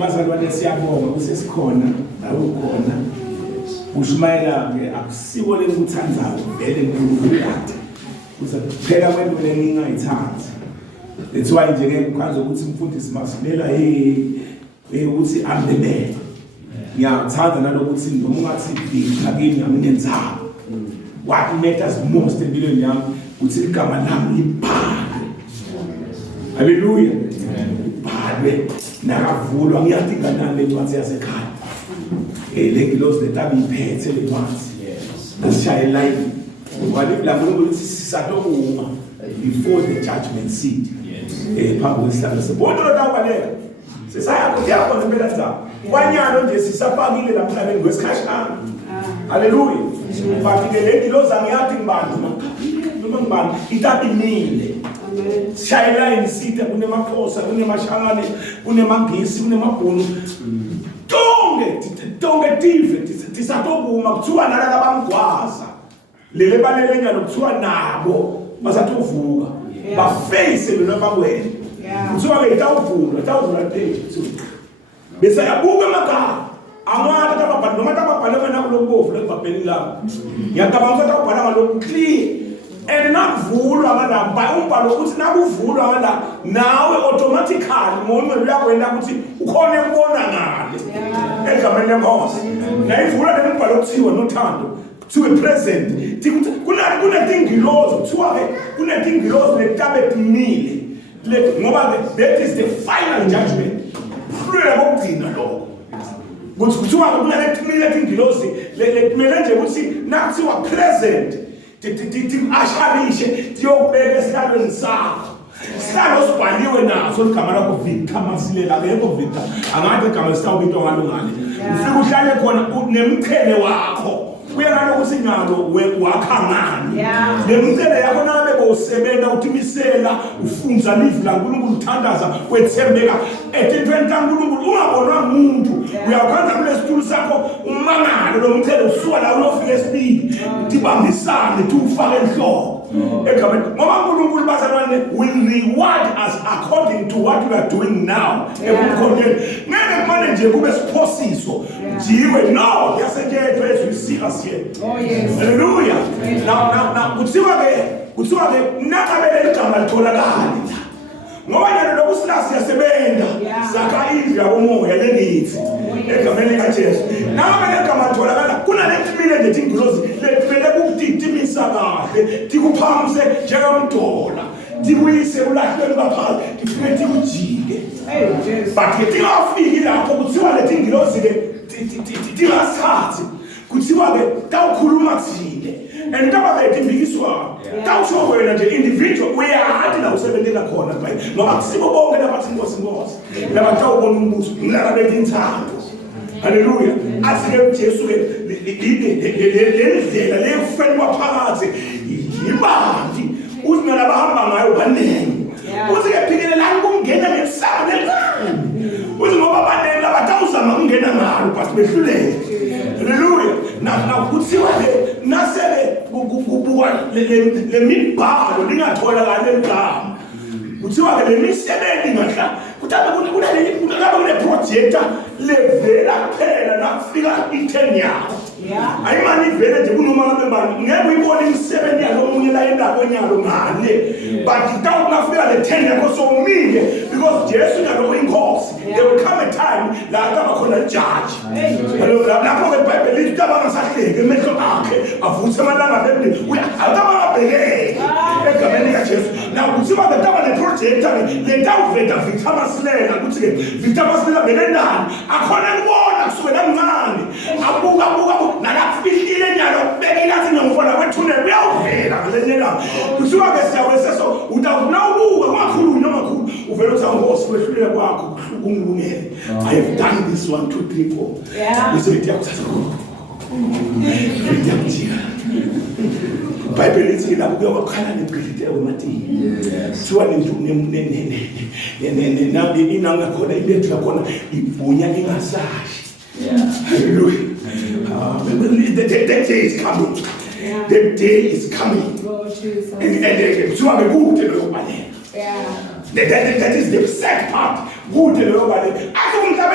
bazalwane siyabonga usesikhona awukhona ushumayela ke akusiko lekuthandayo vele nkulunkulu yakhe uzaphela kwentweni engingayithandi that's why nje ngeke ukwazi ukuthi umfundisi Masilela ukuthi ambelele ngiyathanda nalokuthi noma ungathi ngikakini nginenzaba what matters most empilweni yami ukuthi igama lami libhalwe haleluya libhalwe nakavulwa ngiyadinga nani lencwadi yasekhaya lengilosi letabi iphethe lencwadi asishaye line walibla ukuthi sisatokuma before the judgment seat phambi kwesihlalo sebonto lotabaleka sisayakho yakho ngempela nzaba kwanyalo nje sisapakile la emhlabeni kwesikhashana haleluya ufakile lengilosi angiyathi ngibani noma ngibani itapimile shaye line seat kunemakhosa kunemashangane kunemangisi kunemabhunu tonge tive tisatokuma kuthiwa nalala bangwaza lele balele nyalo kuthiwa nabo basatovuka baface lona bakwena kuthiwa ke itawuvula page bese yabuka amagama amata tababhala noma tababhala wena kulobovu lekubhabheni lapho ngiyacabanga ukuthi tababhala ngalokhu clear and nakuvulwa ngalapha umbhalo ukuthi nakuvulwa ngala nawe automatically ngoba uyakwenda ukuthi ukhona ukubona ngale egameni lenkosi nayivula le mbhalo kuthiwa nothando to a present kunetingilozi kuthiwa ke kunetingilozi letabetimile ngoba that is the final judgment kulela kokugcina lokho ukuthi kuthiwa kunetingilozi letimele nje ukuthi nakuthiwa present asharishe tiyobeka esihlalweni sakho sihlalo sibhaliwe naso igama lakho Victor Masilela akekho Victor angathi igama lisawubitwa ngalo ngale ufike uhlale khona nemchele wakho uyakala ukuthi nyalo wakha ngani nemchele yakho nabe bowusebenza uthimisela ufunza live la uNkulunkulu uthandaza kwethembeka etintweni kaNkulunkulu ungabonwa umuntu uyakwenza kule situlo sakho umangalo lo mchele usuka la uyofika esibili dibambisane ufake enhloko egameni ngoba uNkulunkulu bazalwane will reward us according to what we are doing now ebukhoneni ngeke kumane nje kube siphosiso jiwe no yasenjetho ezwisika siye haleluya na kuthiwa ke nakabele igama litholakala ngoba nalo lokusilasi yasebenza zakha indlu yabomoya lenithi egameni likaJesu nakabele igama litholakala kunaletimile nje tingilozi letimele kukuditimisa kahle tikuphamise njengamdola tikuyise ulahlweni baphansi tifike tikujike but tingafiki lapho kuthiwa letingilozi ke tingasathi kuthiwa ke tawukhuluma kuthile and taba betimbikiswa tawusho wena nje individual uyathi la usebenzela khona ngoba kusibo bonke labathi inkosi labatawubona umbuso ngilaka betintando haleluya asike Jesu ke lendlela lefenwa phakathi imandi uzinala bahamba ngayo baningi uthi ke phikelela ukungena ngesaba lelani uthi ngoba baningi abatawuzama ukungena ngalo but behluleke haleluya na kuthiwa le nasele kubuka le mibhalo lingathola kale igama kuthiwa ke le misebenzi ngahla kuthabe kune projector levela kuphela nakufika i10 yakho ayimani ivele nje kunoma ngabe bani ngeke uyibone imisebenzi yalomunye la endako enyalo ngale but ngafika le 10 yakho somile because Jesu ngalo inkosi there will come a time la kaba khona judge lapho ke iBhayibheli lithi abangasahleke emehlo akhe avuthe amalanga bebili akababhekeke egameni likaJesu na kuthiwa ke taba le projector le tawuveta Victor Masilela ukuthi ke Victor Masilela belendani akhona ukubona kusukela emncane abuka nalafihlile nyalo bekile athi ngomfana wethune uyawuvela ngalenyela kuthiwa ke siyaweseso utawubuka makhulu noma makhulu uvela uthi awuhosi wehlulela kwakho ungilungele I have done this 1 2 3 4 usethi yakuthatha ngiyakujika iBhayibheli lithi lapho kuyokukhala neqhilite ematini thiwa nabi inanga khona ilethu khona ivunya ingasashi haleluya the day is coming the day is coming and thiwa bekude lokubaleka that is the sad part kude lokubaleka akumntaba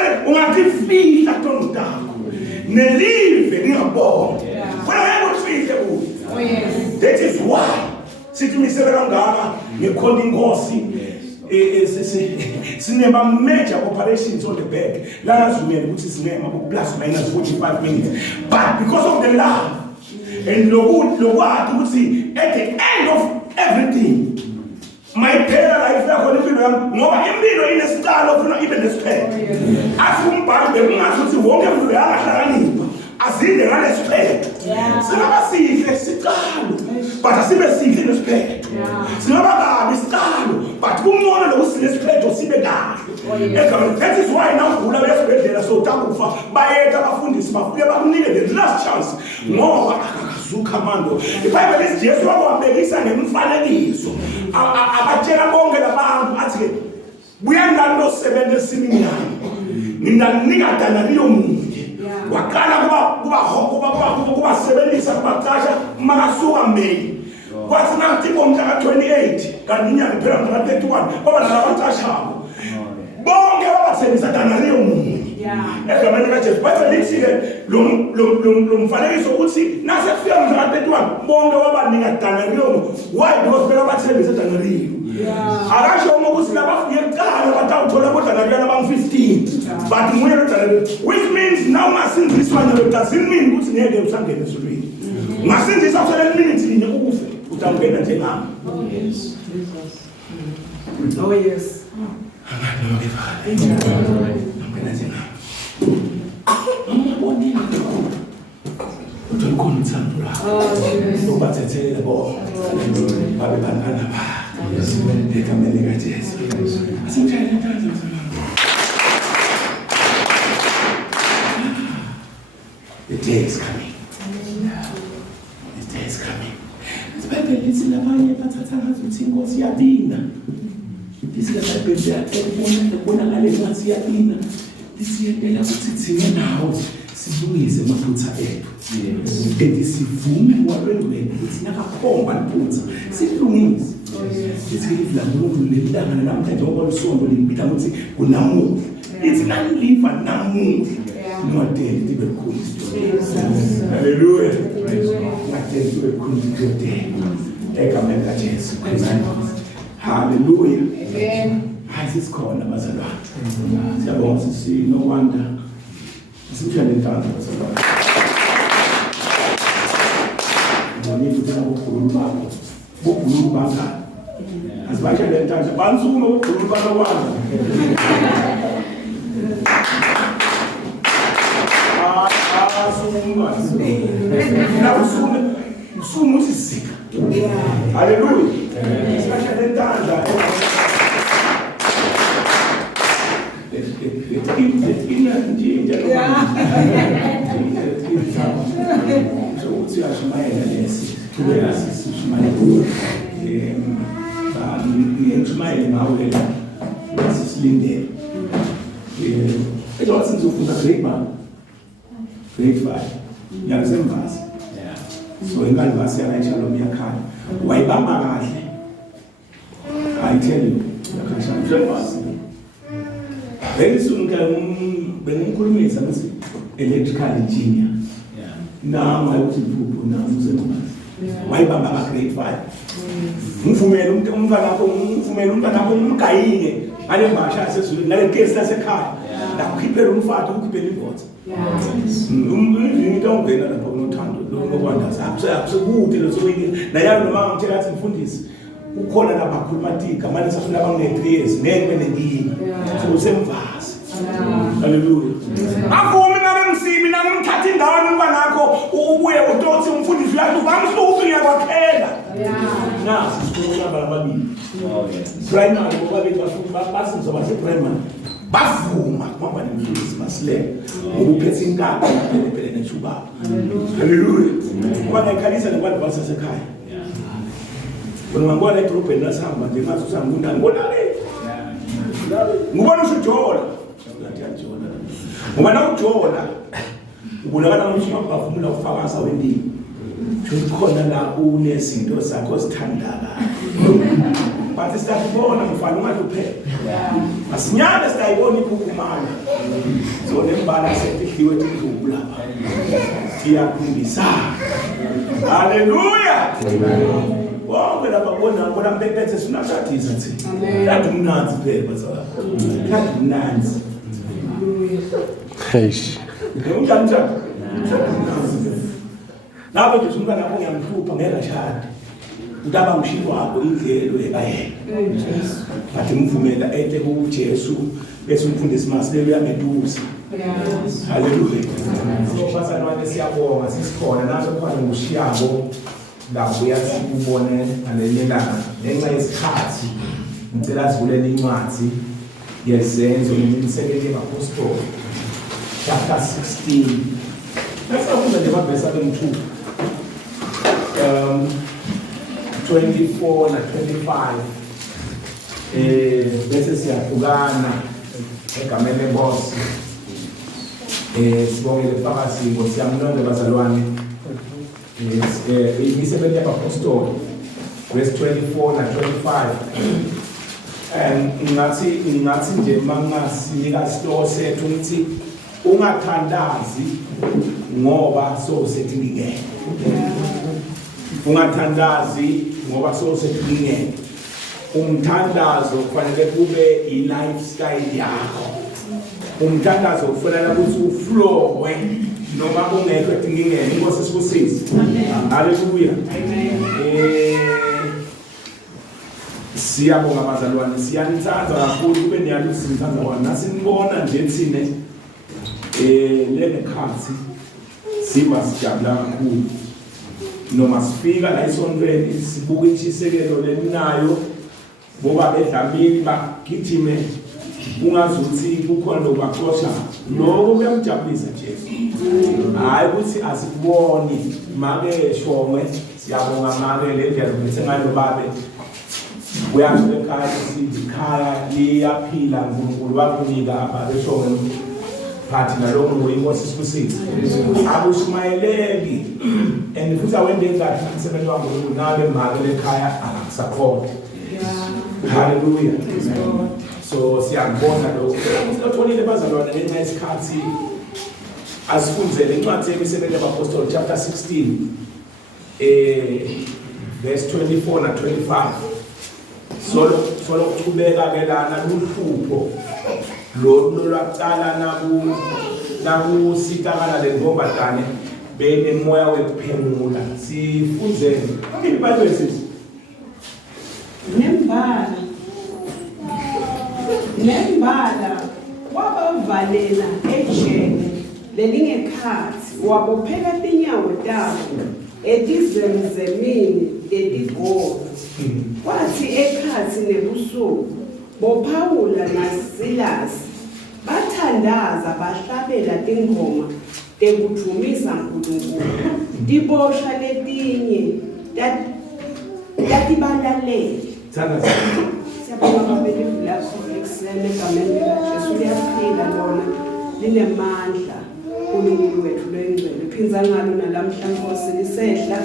ngibonge. Wena ufihle kuwe. Oh yes. That is why sithi Masilela ngaka ngekhona inkosi sinema major operations on the back. La azumele ukuthi sinema plus minus 45 minutes. But because of the love and lokwathi ukuthi at the end of everything my prayer life yakho impilo yami ngoba impilo inesiqalo ufuna ibe nesiphelo. Asiumbhali bekungathi ukuthi wonke umuntu uyahlakanipha azinde ngalesiphelo. Singaba sihle siqalo but asibe sihle nesiphelo. Singaba kabi siqalo but kungcono lokusile siphelo sibe kahle. That is why now ugula besibhedlela so takufa bayetha abafundisi bafike bakunike the last chance ngoba akakazukamando. iBhayibheli lithi Jesu wakwabekisa ngemfanekiso abatshela bonke labantu athi buyani nosebenza esiminyana ninanika danariyo munye waqala kuba sebenzisa kubaqasha makasuka May kwathi nathi bomhla ka28 kanti inyanga phela mhla ka31 baba nabaqashabo bonke babasebenzisa danariyo munye egameni kaJesu bathi lithi lo mfanekiso uthi nasefika mhla ka31 bonke wabanika danariyo. Why? Because phela bathembisa danariyo. Akasho ukuthi labafike eqala batawuthola kodwa danariyo abang15 but nguye lo danariyo, which means now masindiswa nje doesn't mean ukuthi ngeke usangene ezulwini. Masindiswa kusele minute linye ukufe utangena nje ngami. Oh yes. Oh yes. The day is coming. The day is coming. iBhayibheli lithi labanye bathatha ngathi inkosi iyabina. Kubonakala engathi iyabina. Lisiyentela ukuthi thina nawo silungise amaphutha ethu. Ethi sivume ngokwelwele ukuthi nakakhomba liphutha silungise. Sithi livlamulu lelanga namhlanje ngoba usonto limbita ukuthi kunamuhla. It's not live namuhla. Ngodeli tibe khulu. Hallelujah. Ngodeli tibe khulu today. Egameni kaJesu. Hallelujah. Amen. Ayisikhona bazalwane. Siyabonga sisi no wonder. Sikuthanda intando bazalwane. Ngani ukuthi ukukhuluma bakho. Ukukhuluma bangani. Asibashe le ntando bansukuma ukukhuluma bakho. Sumo sisika. Hallelujah. Asibashe le ntando. Grade 5. Yasemvasi. So ingalivasi yanayishalom yakhaya. Wayibamba kahle. I tell you, very soon bengikhulumisa ukuthi electrical engineer. Now I was in Pupu now usemvasi. Wayibamba ka grade 5. Ngivumela umntwana umgayile ngale mbasha yasezulu ngale gesi lasekhaya. Ndakukhiphela umfati ukukhiphela ingozi. Into ongena lapho kunothando lokwandaza akusukude lo soyini nayayo noma ngitshela athi mfundisi ukhona lapha khuluma tika manje safuna abane3 years ngeke benenkinga so usemvasi. Hallelujah. Avumi nabe msibi nangumthatha indawo umntwana wakho ubuye utothi umfundisi yakho uvamsuku ngiyakwakhela. Nasi sikhuluma ababili. Primary ngoba bethu basinzo base-primary bavuma kwamba nemfundisi Masilela ukuphethe inkaba phela nechubaba. Hallelujah. Ngoba ngayikhalisa nabantu basesekhaya. Ngibona edrobheni lasihamba nje ngathi usangunda ngibona le. Ngibona usujola. Ngiyajjola. Ngoba na ujola ubonakala ukuthi ungavumula ufakaza wendini. Kukhona la unezinto zakho zithandaka. Bathi sitayibona mfana ungaluphela. Asinyane sitayibona ikhukhumana. So nembala setihliwe tidlubu lapha. Siyakhumbisa. Hallelujah. Wonke lapha bona mpephethe sinathathisa thina. Kanti mnanzi phela bazala. Kanti mnanzi. Eish. Ungamthatha. Lapho nje umntwana wakho ngiyamhlupha ngeke ashade. Utaba umshini wakho indlelo ekayena. Bathi mvumela ete kuJesu bese umfundisi Masilela uyamedusa. Hallelujah. So bazalwane siyabonga sisikhona naso khona ngushiyabo lapho uyasibone ngalelelana ngenxa yesikhathi ngicela sivulele incwadi yezenzo nemisebenzi yabapostoli chapter 16. Let's open the verse 24 na 25. Bese siyahlukana egameni lenkosi. Sibongele phakathi ngosiyamlonde bazalwane. Imisebenzi yabapostoli verse 24 na 25. Ngathi nje mangasinika isitoko sethu ngithi ungathandazi ngoba sosetinkingeni. Ungathandazi ngoba sosetinkingeni. Umthandazo kufanele kube i-lifestyle yakho. Umthandazo kufanele ukuthi uflowe noma ungekho etinkingeni. Inkosi sikusize. Hallelujah. Amen. Siyabonga bazalwane, siyanithanda kakhulu kube niyalusinthanda kwani. Nasinibona nje thina lenekhathi siba sijabula kakhulu. Noma sifika la esontweni sibuka intshisekelo leninayo boba bedlamini bagijime ungazuthi kukhona lokubaxosha. Lokho kuyamjabulisa Jesu. Hayi ukuthi asikuboni make shongwe siyabonga make le ndlela ubethe ngayo babe. Uyazi ekhaya sikhaya liyaphila uNkulunkulu wakunika ababeshongwe phathi nalokho ngoyinkosi sikusize. Akushumayeleki and futhi awende ngathi umsebenzi wakho nabe make lekhaya akusupport. Hallelujah. So siyabona lokho. Sitholile bazalwane ngenxa yesikhathi asifundzele incwadi yemisebenzi yabapostoli chapter 16 verse 24 na 25. Solo kuchubeka ke lana luhlupho lo lwaqala naku sitakala lengobatane bene moya wekuphemula. Sifunze iBhayibheli sithi nembala wabavalela ejele lelingekhathi wabophela tinyawo tabo etizemzemini elibhovu. Kwathi ekhathi nebusuku boPawula naSilasi bathandaza bahlabela tingoma tekudumisa uNkulunkulu. Tibosha letinye tatibalalela. Siyabonga babeli lakho ekuseni egameni likaJesu liyaphila lona linemandla uNkulunkulu wethu lwengcwele. Phinza ngalo nalamhla Nkosi lisehla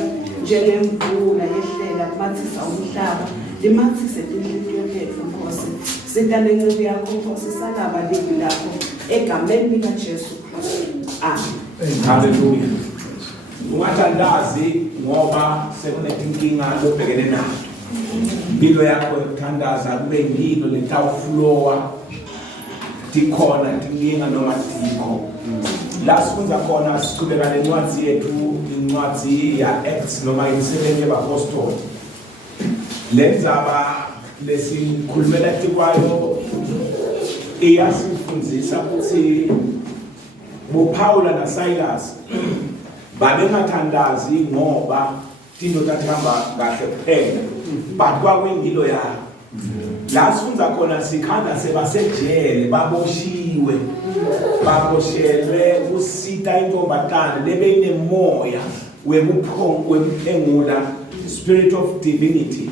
njengemvula yehlela kumathisa umhlaba limathise inhliziyo zethu Nkosi. Sitale incebo yakho Nkosi salaba livi lakho egameni likaJesu. Amen. Hallelujah. Ungathandazi ngoba sekunetinkinga lobhekene nazo. Impilo yakho yokuthandaza kube yilo letawuflowa tikhona tinkinga noma tikho. La sifunza khona siqhubeka lencwadi yethu incwadi ya Acts noma imisebenzi yabapostoli. Lenzaba lesikhulumela kwayo iyasifundisa ukuthi boPawula naSilas babengathandazi ngoba tinto tathamba kahle kuphela but kwakwengilo yabo. La sifunza khona sikhanda sebasejele baboshiwe baboshelwe kusita intombatana lebenemoya wekuphengula spirit of divinity.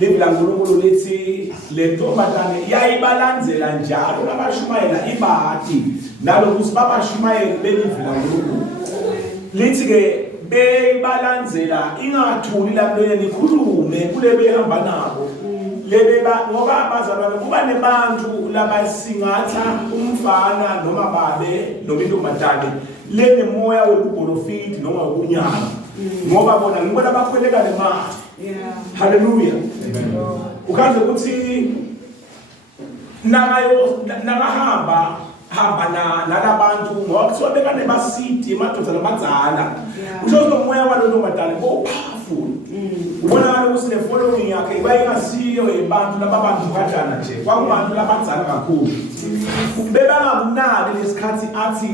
Libla uNkulunkulu lithi le ntombatana yayibalandzela njalo abashumayela ibati nalokuthi babashumayela belivila uNkulunkulu. Lithi ke bebalandzela ingathuli lapho nikhulume kule behamba nabo lebe ngoba bazalwane kuba nebantu labasingatha umfana noma babe noma intombazane lenemoya wobuprofiti noma wobunyama ngoba bona ngibona bakhweleka nemali haleluya ukaze ukuthi nakahamba nalabantu ngoba kuthiwa bekane basidi emadoda labadzala usho lo moya walo ntombazane powerful ubonakala ukuthi le following yakhe bayingasiyo abantu lababantu kanjana nje kwakubantu labadzala kakhulu bebangakunaki lesikhathi athi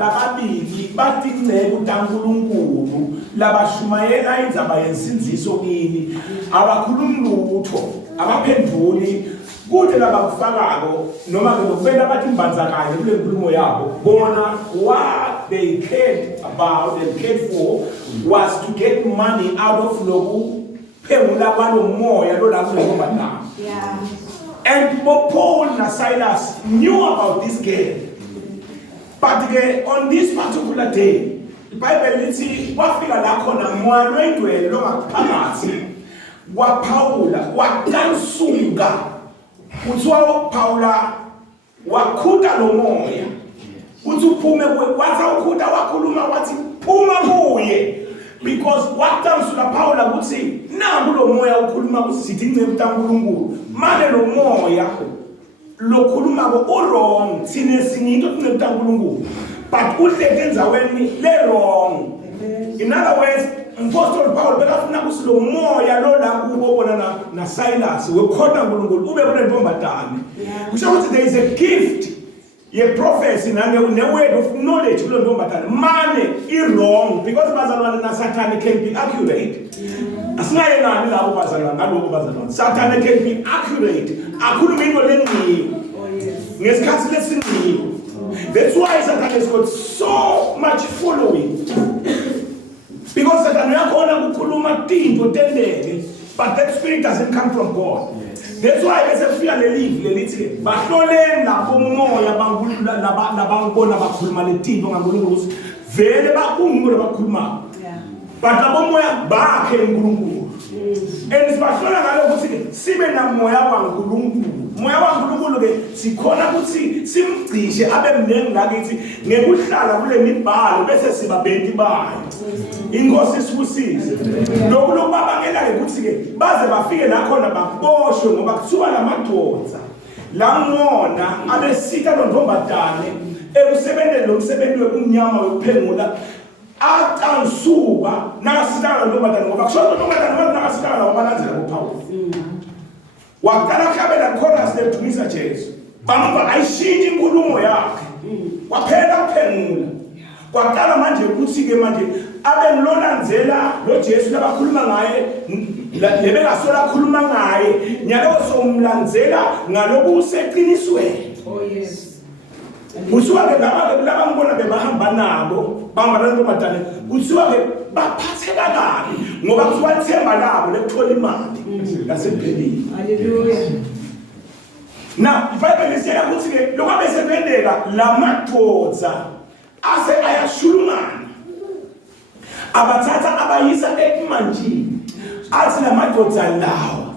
lababili batingceke uNkulunkulu labashumayela indzaba yensinziso kini abakhulumi lutho abaphenduli kude labakufakako noma ke lokubenda bathi imbanzakanye kule nkulumo yabo bona what they cared about and cared for was to get money out of loku phengula kwalo moya lo lapho ngomana and Paul and Silas knew about this girl but on this particular day the Bible lithi wafika la khona moya loindwele lo ngaphakathi wa Paula wakansuka kuthiwa Paula wakhuta lo moya uthi uphume kwathi ukhuta wakhuluma wathi phuma kuye because waqhansula Paula ukuthi nangu lo moya ukhuluma ukuthi sithi ingcebo kaNkulunkulu manje lo moya lokhuluma ko wrong sine sinito ingcebo kaNkulunkulu but uhleke enzaweni le wrong in other words Apostle Paul bekafuna ukuthi lo moya lo la kubo bona na Silas wekhona uNkulunkulu ube kule ntombazane kusho ukuthi there is a gift ye prophecy nane word of knowledge kulo ntombazane mane I wrong because bazalwane na Satan can be accurate asingayelani labo bazalwane ngaloko bazalwane Satan can be accurate akhuluma into lengiyo ngesikhathi lesiniyo that's why Satan has got so much following because Satan uyakhona ukukhuluma tinto tendele but that spirit doesn't come from God. That's why bese kufika lelithi bahloleni lapho umoya labangibona bakhuluma letinto ngaNkulunkulu ukuthi vele bakungulo bakhuluma but labo moya bakhe uNkulunkulu and sibahlola ngalo ukuthi sibe namoya waNkulunkulu moya waNkulunkulu ke sikhona ukuthi simgcishe abe mnengi ngakithi ngekuhlala kule mibhalo bese sibabhenti bayo inkosi sibusise lokho lokubabangela ke ukuthi ke baze bafike la khona baboshwe ngoba kuthiwa lamadodza langona abesika lontombazane ekusebenzele lo msebenzi wekunyama wokuphengula aqansuka nasikala lontombazane ngoba kusho lontombazane nasikala wabalandzela kuPaul waqala khabela chorus ledumisa Jesu bamba ayishintshe inkulumo yakhe waphela kuphengula kwaqala manje ukuthi ke manje abe nilolandzela lo Jesu labakhuluma ngaye lebengasola khuluma ngaye nyalo somlandzela ngaloku useqinisweni kuthiwa ke laba ngibona bebahamba nabo bamba lantombazane kuthiwa ke baphatheka kabi ngoba kuthiwa ithemba labo lekuthola imali lasempheleni haleluya now iBhayibheli lisitshela ukuthi ke lokho besebendeka lamadodza ase ayashulumana abathatha abayisa emanjini athi lamadodza lawa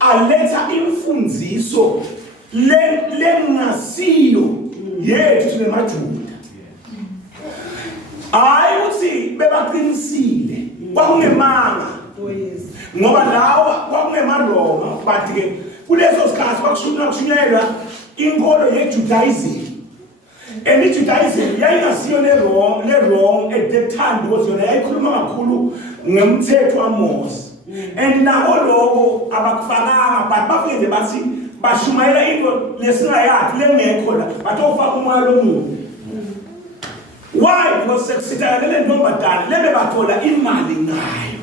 aletha imfundiso lengasiyo yethu sinemajuda hayi ukuthi bebaqinisile kwakungemanga ngoba lawa kwakungemaroma but ke kuleso sikhathi kwakushunyayelwa inkolo yeJudaism and iJudaism yayingasiyo le wrong at that time because yona yayikhuluma kakhulu ngemthetho waMose and nabo lokho abakufakanga but bafike nje bathi bashumayela into lesingayathi lengekho la batofaka umoya lomuntu why because sekusithalele ntombazane lebe bathola imali ngayo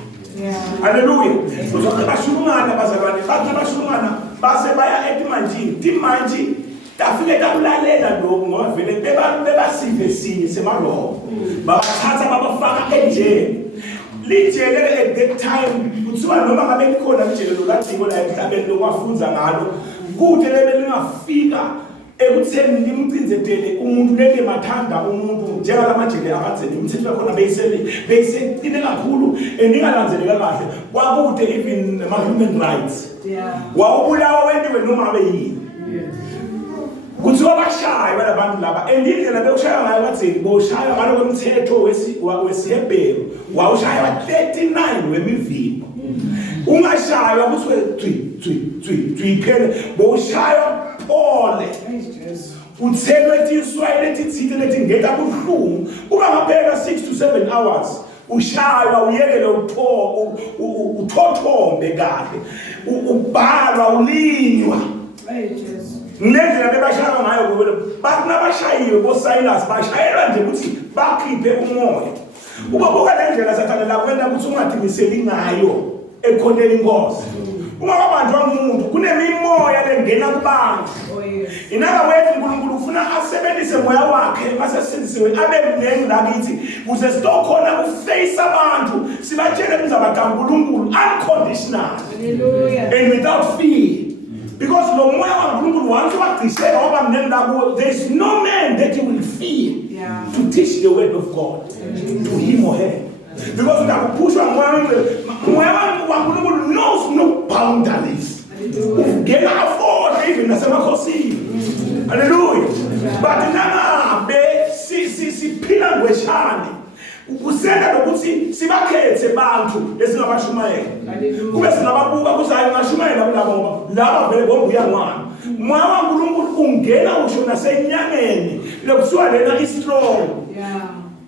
haleluya uzokhe bashulumana bazalwane bathi bashulumana base baya emanjini timanji tafike takulalela lokho ngoba vele bebasive sinye semaloko babathatha babafaka enjeni lijele at that time kuthiwa noma ngabe likhona lijele lokaDiko la emhlabeni lokwafunza ngalo kude lebe lingafika ekutheni nimcinzetele umuntu neke mathanda umuntu njengala majele akatheni umthetho wakhona beyiseqine kakhulu eningalanzeleka kahle kwakude even ama human rights wawubulawa wendiwe noma abe yini kuthiwa bashaye balabantu laba endindlela bekushaya ngayo katheni boshaya ngalo kwemthetho wesihebheru wawushaya 39 wemivimbo ungashaywa kuthiwe twi phele boshaya pole uthelwe tiswayile tithithe lethi ngeka buhlungu uba ngaphela 6 to 7 hours ushaywa uyekele uthothombe kahle ubhalwa ulinywa ngilendlela bebashaya ngayo ngoba bathi nabashayiwe boSilas bashayelwa nje ukuthi bakhiphe umoya ubabuka lendlela sathana la kwenda ukuthi ungadingiseli ngayo ekhoneni inkosi uma babanjwa umuntu kunemimoya lengena kubantu inaka wethu uNkulunkulu ufuna asebenzise moya wakhe masesenzisiwe abe mnengi lakithi kuze sitokhona kuface abantu sibatshele kumzabagama uNkulunkulu unconditional hallelujah and without fear because no moya kaNkulunkulu once wagcisheka waba mnengi lakuwo there is no man that you will fear to teach the word of God to him or her because ndakupushwa moya kaNkulunkulu knows no boundaries ungena afford even nasemakhosini hallelujah but nangabe siphila ngweshane ukusenda lokuthi sibakhethe bantu lesingabashumayela kube singababuka kuzayo ngashumayela kulabo laba vele bombuya ngwana moya kaNkulunkulu ungena usho nasenyangeni lokuthiwa lena is strong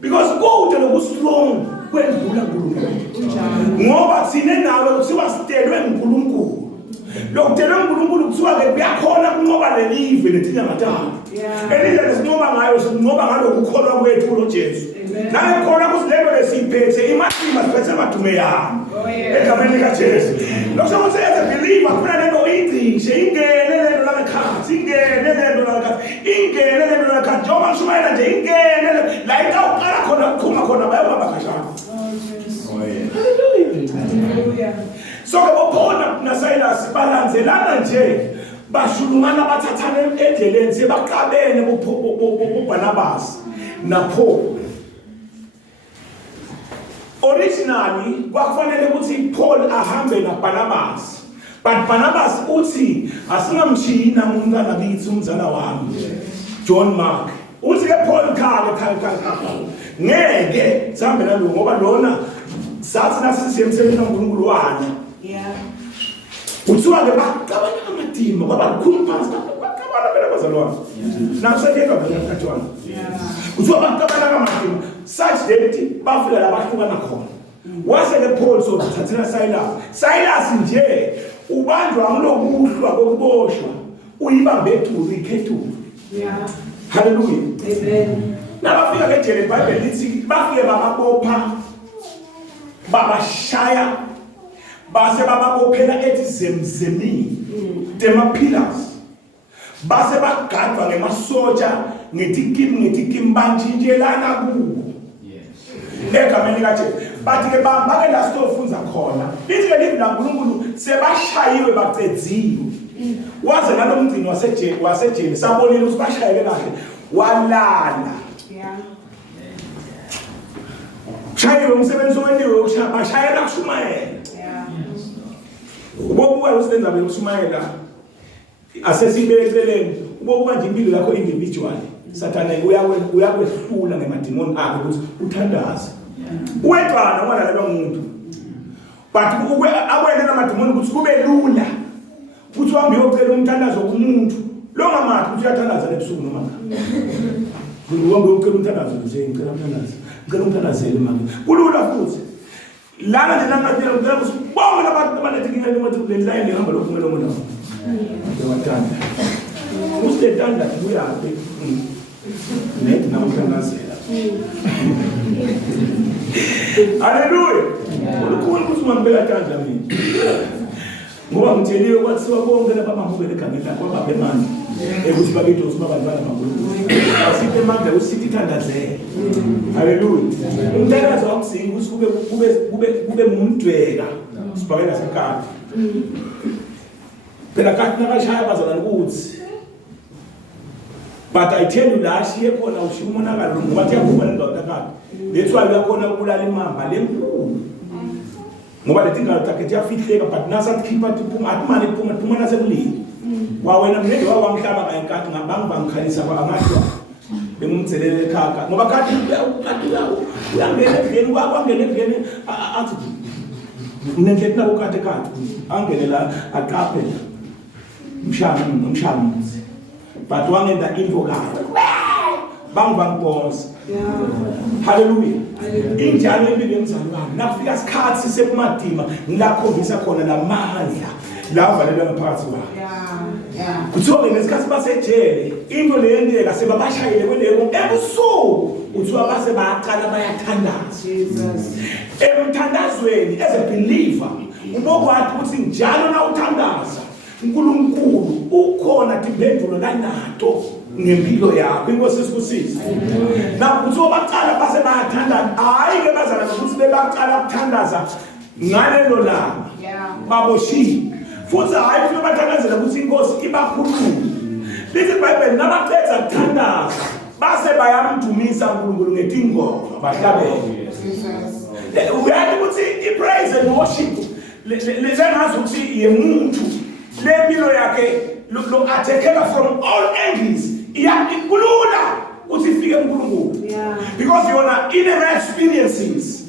because kude lokustrong kwendlula uNkulunkulu ngoba thine nawe kuthiwa sitelwe uNkulunkulu lokutelwe uNkulunkulu kuthiwa ke kuyakhona kunqoba lelive lethina ngathathu elizwe lesinqoba ngayo sinqoba ngalokukholwa kwethu kuJesu naye khona kusilelo lesiphethe imathima siphethe madume yami egameni likaJesu lokho kusenze believer khona lento ingcishe ingene lento lakhathi ingene lento lakhathi ingene lento lakhathi njengoba ngishumayela nje ingene la ikawuqala khona ukukhuma khona bayobamba kashana hallelujah so bobona naSilas balanzelana nje bashulumana bathathana endleleni sebaqabene boBarnabas naPaul originally kwakufanele ukuthi Paul ahambe naBarnabas but Barnabas uthi asingamshiyina umntana bithi umzala wami John Mark uthi ke Paul khale ngeke sihambe nalo ngoba lona sathi nasisiyemsebenzini kaNkulunkulu wana kuthiwa ke baqabana amadima kwaba likhulu phansi baqabana phela bazalwane nakusengeka phela kathwana kuthiwa baqabana amadima such that bafika la bahlukana khona wase ke Paul so thathela Silas nje ubanjwa ngulokuhlwa kokuboshwa uyibambe ethulu ikhethulu hallelujah amen nabafika ke jele iBhayibheli lithi bafike bababopha babashaya base bababophela ethi zemzemini tema pillars base bagadwa ngemasotsha ngetikim banjinjelana kuwo egameni likaJesu bathi ke bambake la sitofunza khona lithi ke lithi laNkulunkulu sebashayiwe baqedziwe waze nalomgcini wasejele sabonile ukuthi bashayeke kahle walala shayiwe umsebenzi wendiwe bashayela kushumayela ubobuka usenza bekushumayela asesibelekeleni ubobuka nje impilo yakho individually sathana uyakwehlula ngemadimoni akhe ukuthi uthandaze uwedwana ungalalelwa umuntu but akwena namadimoni ukuthi kube lula ukuthi uhambe uyocela umthandazo kumuntu lo ngamathi ukuthi uyathandaza lebusuku noma uhambe uyocela umthandazo nje ngicela umthandazele manje kulula futhi lana nje nangaphela ukuthi bonke abantu abanethi ngene le line ihamba lokumela umuntu uyathanda usithanda kuyabe nethi namthandazela haleluya ukhulu ukuthi ungambela kanja mina ngoba ngitsheliwe kwathiwa bonke labamahubele egameni lakho babe manje ukuthi babedosi babantwana baNkulunkulu asiphe manje usithi thandazele haleluya umthandazo wakusinga ukuthi kube umdweka sibhakela sekati phela kati nakashaya bazalana ukuthi But I tell you last year khona ushimonakalo ngoba kuyaphuma lendoda kabi. That's why uyakhona ukubulala imamba lenkulu. Ngoba lethi ingalo takhe iyafihleka but nasathi khipha iphuma athi manje iphuma nasekulini. Wa wena mnende wamhlaba ngayinkati ngabangu bangikhalisa abangahlwa. Bengumthelele ekhaka ngoba kade uyangena endlini kwangena endlini athi unendlela na ukade kade angene la aqaphe umshamuzi but wangenda into kahle bangibonza hallelujah injalo empilo yemzali wami nakufika isikhathi sisekumadima ngilakhombisa khona lamandla lavalelwe ngaphakathi kwakhe kuthiwa ngesikhathi basejele into leyendeka sebabashayile kweleyo ebusuku uthiwa base bayaqala bayathandaza emthandazweni as a believer ubokwathi ukuthi njalo na uthandaza uNkulunkulu ukhona impendulo lanato ngempilo yakho inkosi sikusizwe na kuthiwa baqala base bayathandaza hayi ke bazana ukuthi bebaqala ukuthandaza ngalelo langa baboshiwe futhi hayi kulo bathandazela ukuthi inkosi ibakhulule lithi iBhayibheli nabaqedza ukuthandaza base bayamdumisa uNkulunkulu ngetingoma bahlabele uyathi ukuthi ipraise and worship lengazi ukuthi yemuntu lempilo yakhe lo attackeka from all angles iyakulula ukuthi ifike uNkulunkulu because yona inner experiences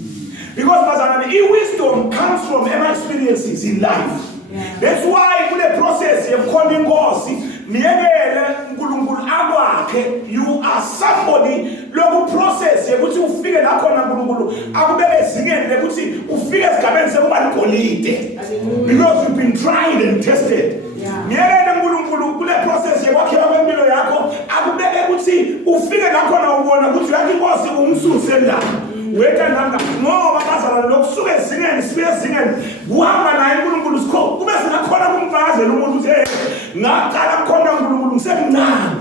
because bazana wisdom comes from inner experiences in life. That's why kule process yemkhona inkosi miyekele uNkulunkulu akwakhe you are somebody loku process ukuthi ufike la khona uNkulunkulu akubeke ezingeni lekuthi ufike esigabeni sekuba ligolide because you've been tried and tested. Miyekele uNkulunkulu kule process yakhe kwempilo yakho akubeke ukuthi ufike la khona ubona ukuthi yakhe inkosi umsuse la weta nanga ngoba bazala lokusuka ezingeni sibe ezingeni kuhamba naye uNkulunkulu sikho kube singakhona kumfazela umuntu uthi ngaqala kukhona uNkulunkulu ngisemncane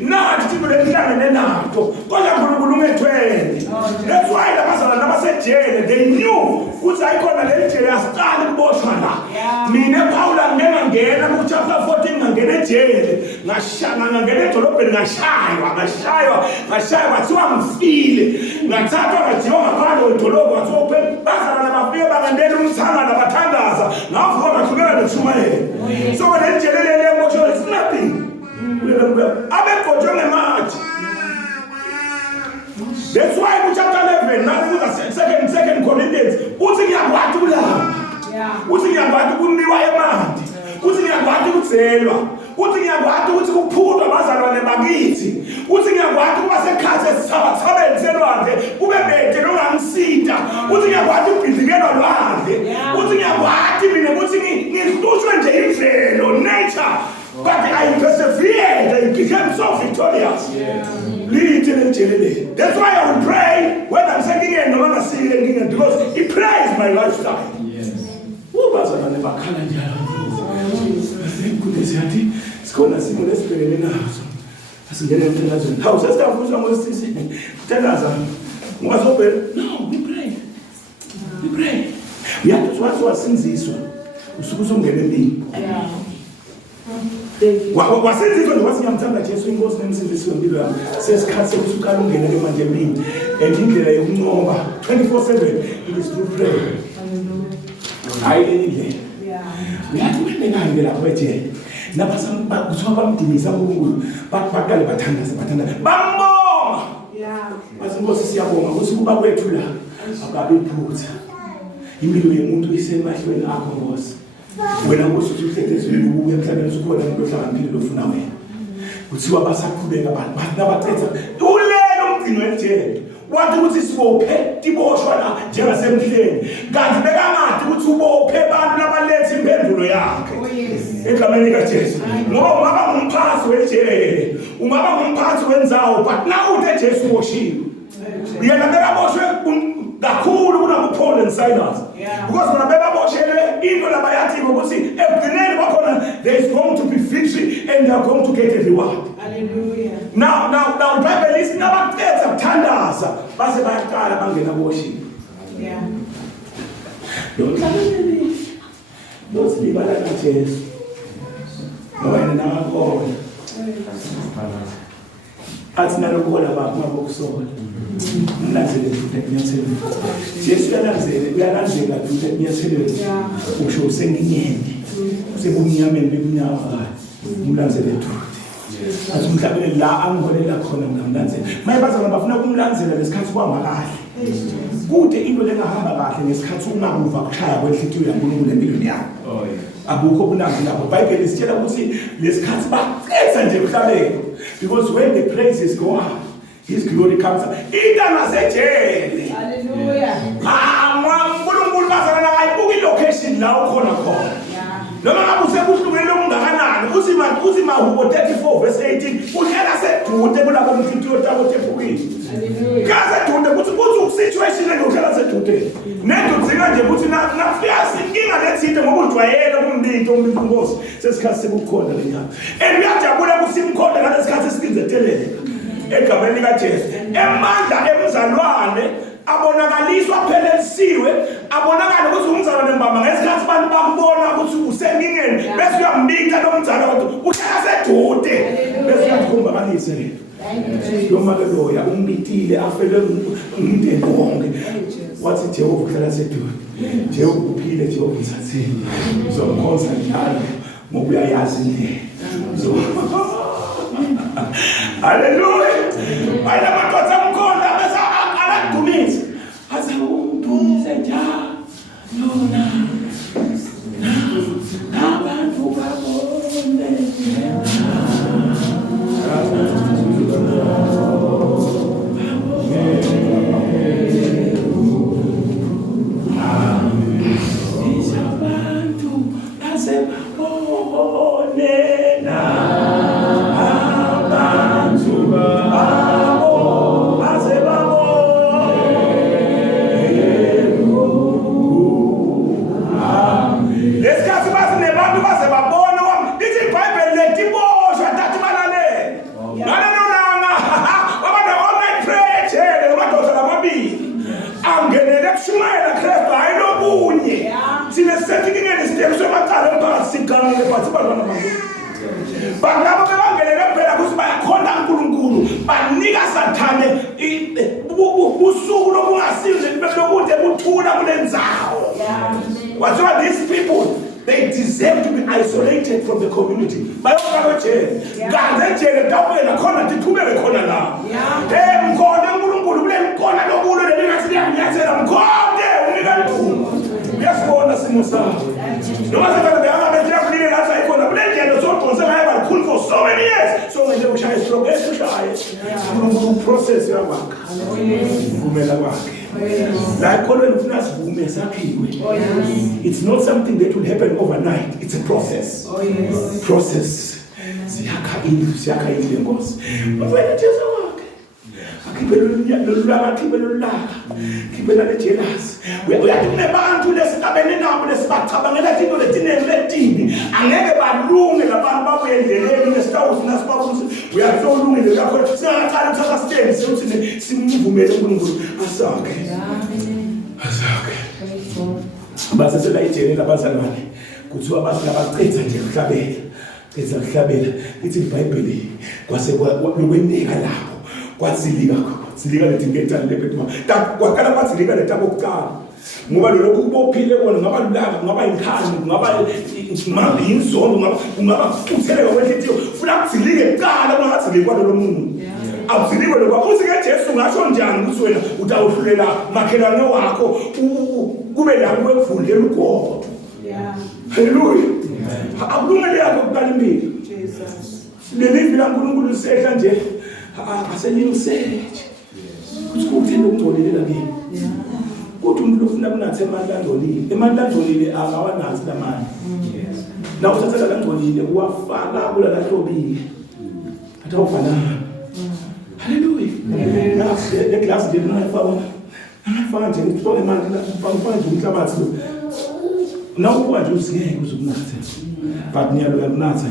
nathi thina lehlangene nato kodwa uNkulunkulu ungethwele. That's why labazala nabasejele they knew ukuthi ayikhona le jele asiqali kuboshwa la mina Paula ngengena ku chapter 14 ngangena ejele ngashanga edolobheni ngashaywa bathiwa ngifile ngathathwa ngathiwa ngaphandle kwedolobha bathiwa bazala nabafike bangandela umthangana bathandaza ngavuka ngahlukela nokushumayela so le jele le emotion is nothing abegojwe ngemathi. That's why in chapter 11 now second Corinthians uthi ngiyakwazi ukulamba uthi ngiyakwazi ukuniwa emanti uthi ngiyakwazi ukuthelwa uthi ngiyakwazi ukuthi kuphudwa abazalwane bakithi uthi ngiyakwazi kuba sekhathi esithabathabeni selwandle kube bede longangisida uthi ngiyakwazi ukubhizikelwa lwandle uthi ngiyakwazi mina ukuthi ngihlushwe nje imvelo nature but I persevered and became so victorious. That's why I will pray when I'm singing and no one singing because it prays my lifestyle. No, we pray. We have to watch this one. Wasenzizo nje wasiyamthanda Jesu inkosi nemsindisi wempilo yami sesikhathi sokusukala ungena ke manje mina indlela yokuncoba 24/7 it is through prayer. Hayi indlela uyathi kubenani ke lapho ejele nabasamba kuthiwa bamdumisa uNkulunkulu baqale bathandaza bambonga basinkosi siyabonga ukuthi kuba kwethu la akabe iphutha impilo yomuntu isemahlweni akho Nkosi wena Nkosi uthethezweni ukuya emhlabeni usukhona umuntu ohlakaniphile ofuna wena kuthiwa basaqhubeka abantu nabacetha ulelo umgcino ejele wathi ukuthi sibophe tiboshwa la njengasemhleni kanti bekangathi ukuthi ubophe abantu labaletha impendulo yakhe egameni likaJesu ngoba ungaba ngumphathi wejele ungaba ngumphathi wendzawo but now uthe Jesu uboshiwe yena bekaboshwe kakhulu kunakuPaul and Silas because when bebaboshelwe into labayathi ukuthi ekugcineni kwakhona there is going to be victory and they are going to get a reward. Hallelujah. Now the Bible is nabaqedza ukuthandaza base bayaqala bangena worship. Don't sleep like Jesu. Wena nakho athi nalokuhola bakusola mlanzele futhi enyathelweni Jesu uyalanzela futhi enyathelweni usho usengingeni usebumnyameni bemnyama umlanzele futhi athi umhlabeni la angiholela khona ngamlanzela maye bazana bafuna kumlanzela lesikhathi kwangakahle kude into lengahamba kahle ngesikhathi ungakuva kushaya kwenhlitiyo yaNkulunkulu empilweni yakho abukho kunamzi lapho iBhayibheli sitshela ukuthi lesikhathi baqetha nje emhlabeni because when the praises go up his glory comes up intana sejele hallelujah uNkulunkulu bazana ayibuki location la ukhona khona noma ngabe usekuhlukene lokungakanani uthi Mahubo 34 verse 18 uhlala sedude kulabo umhlitiyo tabo tefukile kaze dude kuthi ukusituation engihlala sedude nento dzika nje ukuthi nafika inkinga lethinte ngoba ujwayele umbito uMnkosi sesikhathi sekukhona lenyanga uyajabula ukuthi imkhonda ngalesikhathi esikinzeteleka egameni likaJesu emandla emzalwane abonakaliswa phelelisiwe abonakala ukuthi umzalwane mbamba ngesikhathi abantu bakubona ukuthi usengingeni bese uyambika nomzalwane ukuthi uhlala sedude bese uyakukhumbulisa Yoma loya umbitile afele umndeni wonke wathi Jehova uhlala seduze Jehova uphile Jehova usathini uzomkhonza njalo ngoba uyayazi indlela haleluya bayina madoda amkhonda bese akadumise aze umdumise njalo lona abantu babone Bangaba bebangelele phela ukuthi bayakhonda uNkulunkulu banika sathane usuku lokungasize lokude buthula kulendzawo whatsoever these people they deserve to be isolated from the community bayofaka ejele kanti ejele tawela khona tithumele khona la mkhona uNkulunkulu kule mkhona lokulo lelingathi liyanyathela mkhonde unika ntuma uyasibona simo sakho noma sekade beyangabethi yakulile lapha ikhona kule ndlela soqonse ngaye bakhulu for so many years so nje ushaya stroke esishaye process yakwakhe uvumela kwakhe la kolweni ufuna sivume sakhiwe it's not something that will happen overnight it's a process process siyakha indlu yenkosi uvela Jesu wakhe khiphela le jealous uyathina abantu lesikabene nabo lesibacabangela into letinene letini angeke balunge labantu babuye endleleni nesitawuzi nasibabuza uyatholungile lapho singaqala ukuthatha stand siyothi simvumele uNkulunkulu asakhe base selayitshele labazalwane kuthiwa abantu abacetha nje ukuhlabela ithi iBhayibheli kwase lokwenika lapho kwasilika letingentana lepetwa kwakala kwasilika letabo kuqala ngoba lokho kubophile kona ngaba lulanga ngaba inkhani ngaba inzondo ngaba utheleka kwenhlitiyo funa kusilike kuqala kungasilike kwalo muntu akusilike lokho uthi ke Jesu ngasho njani ukuthi wena utawuhlulela makhelwane wakho kube lapho ekufundela ugodo haleluya akulungele yakho kuqala impilo Jesus lelivi laNkulunkulu lisehla nje asenyimseje ukuthi lokungcolelela kimi kuthi umuntu ufuna kunathe emanti angcolile akawanazi lamanje na uthatha langcolile uwafaka kula lahlobile atawufana haleluya le glass nje nafaka nje uthola emanti ufaka nje umhlabathi lo nawukuwa nje usingeke uzokunatha but niyalo yanatha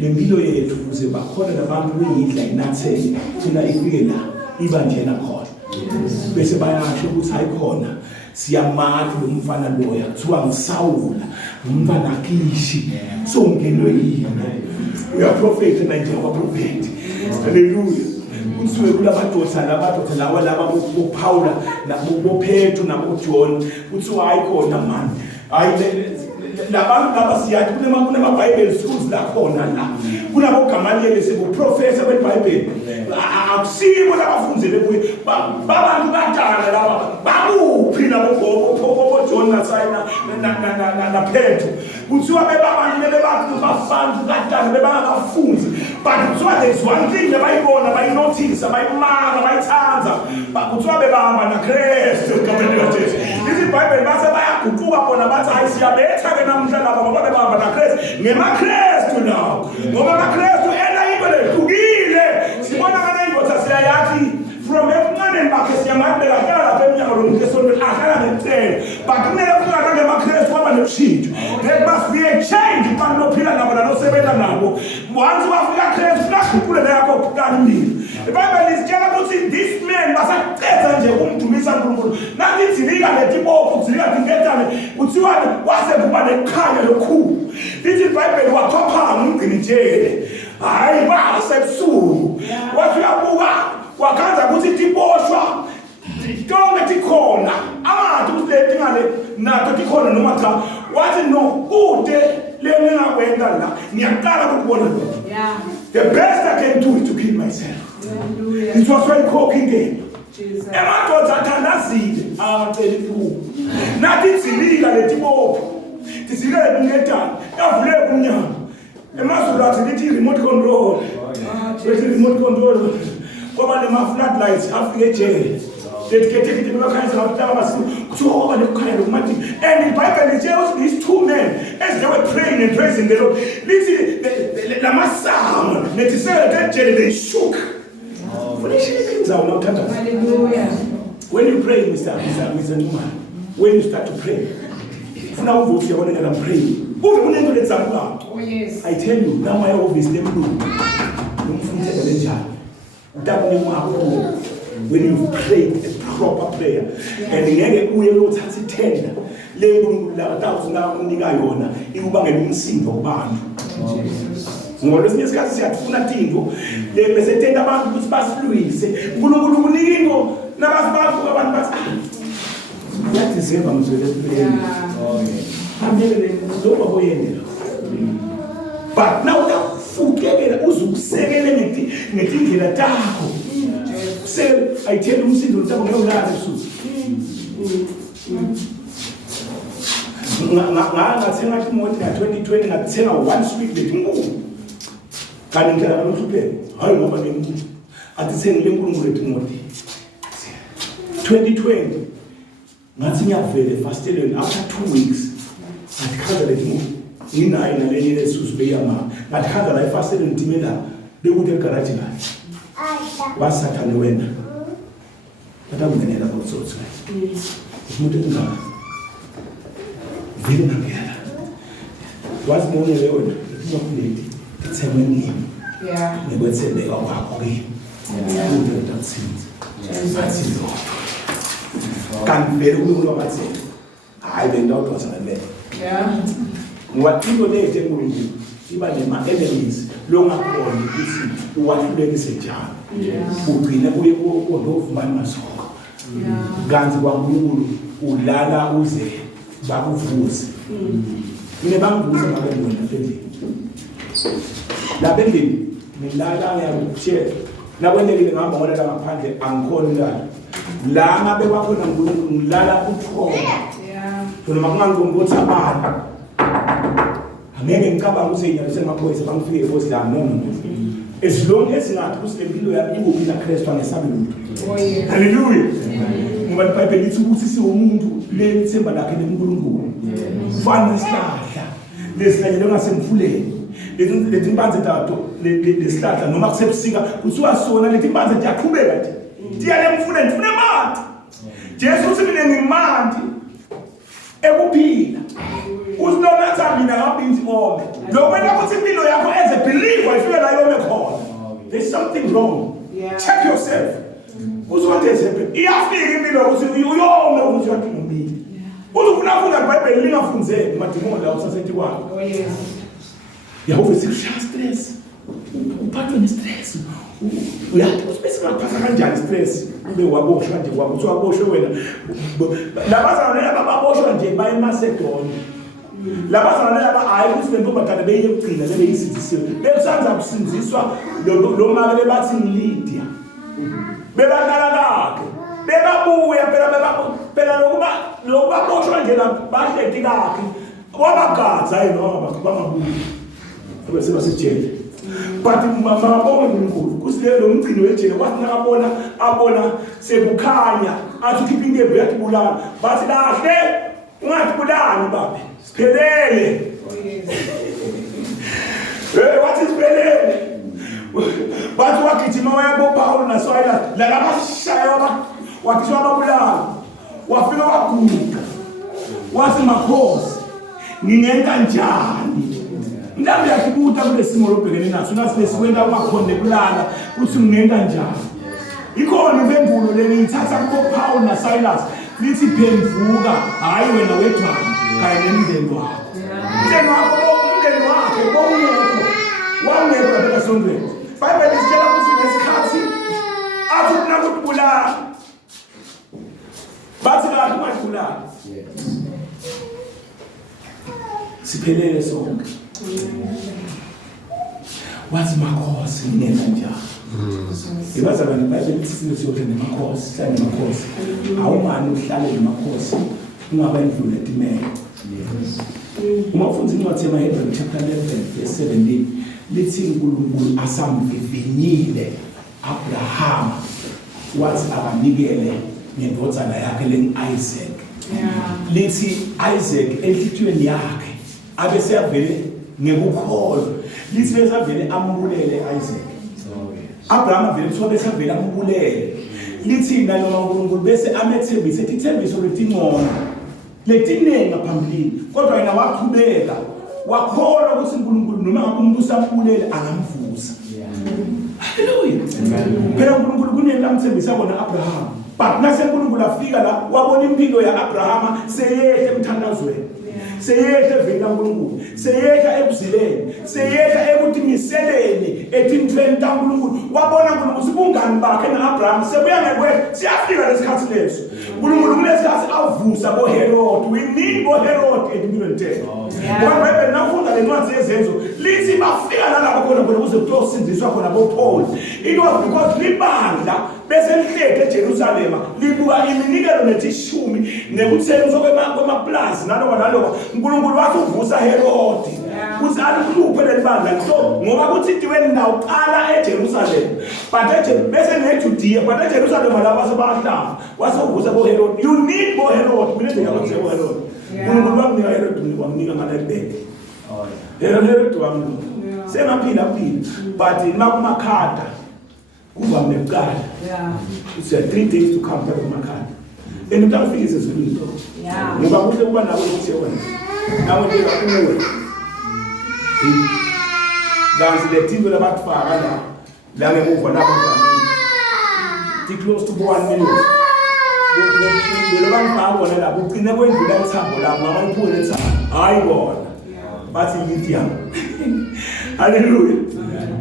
lempilo yethu ukuze bakhona labantu beyidla inathele thina ifike la iba njena khona bese bayasho ukuthi hayikhona siyamaka lo mfana loya kuthiwa ngisawula umfana akishi so ngenwe yini uyaprofeta na njengoba prophet haleluya kusuke kulamadoda lawa laba boPaula naboPetru naboJohn kuthiwa hayi khona manje hayi labantu laba siyathi kunamabhayibheli schools la khona la kunaboGamaliyeli sekuprofessor beBhayibheli akusibo labafundzele kuye babantu badala laba bakuphi naboJohn naPetru kuthiwa bebabantu bebabantu badala bebangakafunzi but kuthiwa there's one thing abayibona bayinotice abayimanga bayithanza kuthiwa bebahamba naKristu kaBhejesu iBhayibheli base bayaguquka bona bathi hayi siyabetha ke namhla laba ngoba bebahamba naKristu ngemaKristu lawo ngoba amaKristu ena into lehlukile sibona kana indoda siyayathi from ebuncaneni bakhe siyamabeka hlala lapha eminyango lomuntu esontweni ahlala ngecele but kumele kufika ngemaKristu kwaba nokushintsha there must be a change abantu lophila nabo nalosebenza nabo once wafika Kristu naguqule yakho kuqalile iBhayibheli isitshela ukuthi this man basaqedza nje ukumdumisa uNkulunkulu nathi idzilika letibopho kudzilika dingetane kuthiwa wase kuba nekhanya lokhulu lithi iBhayibheli wachophana umgcinijele hayi basebusuku wathi uyabuka wakhanza ukuthi tiboshwa tonke tikhona abantu ukuthi ngale nato tikhona noma cha wathi no kude lengingakwenza la ngiyaqala ukubona lokho the best I can do is to keep myself. It was very cooking game. Emadoda athandazile acela inkulu nathi idzilika letibopho tizilika letingetana yavule kumnyama emazulu athi lithi remote control remote control ngoba nema-floodlights afike ejele dediketekite bebakhanyisa ngabutala basiku kuthiwa nekukhanya lokumathi and iBhayibheli litshela ukuthi these two men as they were praying and praising the Lord lithi lamasango nethisele ejele they shook. Hallelujah. When you pray, Mr. Newman, when you start to pray, if now I'm praying, oh yes. I tell you, now my office them when you pray a proper prayer, and the we know that's it tender. Ngoba lesinye isikhathi siyafuna into bese tenda abantu ukuthi basilwise uNkulunkulu unika into nabasibavuka abantu bathi yadeserve mzwele empilweni amele lokho boyendela but now ufukekela uzukusekele ngetindlela takho say I tell you umsindo uthabo ngiyolala ebusuku ngathenga imoto ka2020 ngathenga one street letinkuku kanti ngicela ukuhlupheka hayi ngoba ngimuntu athi sengile uNkulunkulu letinmoto 2020 ngathi ngiyavele fasteleni after 2 weeks ngathi khanza letinmoto nginayo nalenye lesusu beyama ngathi khanza la fasteleni dimela bekude egarage ngani basathane wena batamngenela botsotsi umuntu engaka vile ngiyala wazi mona leyo nto itsemeni nekwethembeka kwakho ke umuntu uthathinze bathi lo kanti vele umuntu wabathi hayi bendawudosa ngale ngoba into lethe enkulunkulu iba nema-enemies longakhona ukuthi uwahlulekise njalo ugcine uye kodovumani masoka kanti kwaNkulunkulu ulala uze bakuvuze nebanguze mabengona endlini la bendini ngilala ngiyakutshela nakwendekile ngihamba ngolala ngaphandle angikhona la ngabe bakhona uNkulunkulu ngilala uthoba noma kungangiqombothi abantu angeke ngicabanga ukuthi inyalo semaphoyisa bangifike efosi lami no as long as ngathi kusilempilo yami ikuphi na Kristu angesabi lutho hallelujah ngoba iBhayibheli lithi ukuthi siwumuntu lethemba lakhe leNkulunkulu ufana nesihlahla lesihlanyelwe ngasemfuleni leti imbanze tato lesihlahla noma kusebusika kuthiwa sona leti imbanze tiyaqhubeka nje tiyale emfuleni fune amanzi Jesu uthi mina ngimanzi ekuphila usilonatha mina ngabinzi ome lokwena ukuthi impilo yakho as a believer ifike la yome khona there's something wrong check yourself uzwathe iyafika impilo ukuthi uyome ukuthi wathi ngomini uzufuna ufunda iBhayibheli lingafundzeki madimoni la usasethi kwakho Yehova sikushaya stress uphathwe ne-stress uyathi usibese ngaphatha kanjani stress ube waboshwa nje wabuthi waboshwe wena labazalwane laba baboshwa nje baye eMacedonia labazalwane laba hayi ukuthi le ntombazane beyekugcina lebeyisindisiwe bekusanza kusinziswa lo mali bebathi Lydia bebaqala kakhe bebabuya phela lokuba boshwa nje la bahleti kakhe wabagaza yena bangabuya bese basejele but mabonga uNkulunkulu kusilelo umgcini wejele wathi abona sekukhanya athi ukhipha inkembe yathi bulala bathi lahle ungathi bulala babe siphelele wathi siphelele bathi wagijima waya kuPaul naSilas la labashaya wakhishwa ababulala wafika waguga wathi makhosi ngingenza njani mhlawumbe yakubuta kulesimo lobhekene naso nasikwenda kwakhonde kulala uthi ngingenza njani ikhona impendulo leniyithatha kuPaul naSilas lithi phenduka hayi wena wedwana kanye nemndeni wakho umndeni wakhe wangekho lapha esondweni Bible isitshela ukuthi ngesikhathi athi kunakubulala bathi kanti ungabulala siphelele sonke wathi makhosi ngenza njani ibazalwane Bible lithi sizothi nemakhosi hlale nemakhosi awumani uhlale nemakhosi ungaba indlule etimele uma ufunda incwadi yamaHebrew chapter 11 verse 17 lithi uNkulunkulu asamvivinyile Abraham wathi abanikele ngendodana yakhe Isaac lithi Isaac enhlitshweni yakhe abese avele ngekukholwa lithi bese avele ambulele Isaac Abraham avele kuthiwa bese avele ambulele lithi nalona uNkulunkulu bese amethembisa ethi ithembiso letingcono letinengi ngaphambili kodwa yena waqhubeka wakholwa ukuthi uNkulunkulu noma ngabe umuntu usambulele angamvusa haleluya phela uNkulunkulu kunelamthembisa bona Abraham but nase uNkulunkulu afika la wabona impilo ya Abraham seyehla emthandazweni seyehla evela uNkulunkulu seyehla ekuzileni seyehla ekuthingiseleni etintweni taNkulunkulu wabona uNkulunkulu sibungani bakhe naAbraham sebuya ngekwe siyafika lesikhathi leso uNkulunkulu kulesikhathi avusa boHerod we need boHerod empilweni tethu ngoba Bible nafunda lencwadi yezenzo lithi bafika nalabo khona kuze kutosindiswa khona boPaul it was because libandla bese lihleke eJerusalem libuka iminikelo nethishumi nekuthengiswa kwemaplazi naloba uNkulunkulu wathi uvusa Herod kuthi alihluphe lelibandla so ngoba kuthi ithiweni nawo qala eJerusalem but bese neJudea but eJerusalem laba sebahlanga wasovusa boHerod you need boHerod mina ngiyakwenza boHerod uNkulunkulu wamnika Herod wamnika ngalebeke Herod wamnika semaphila but makumakhada kuba mnekala it's 3 days to come back kumakhada enutafikise zolini ngoba kuhle kuba nawe ukuthi wena nawe ndika kuwe ganzi lethiwe labatfaka la ngemuva lapho jamini close to 1 million lo bangifaka bona la ugcine kwendlula ithambo la ngabayiphule ithambo hayi bona bathi lithium haleluya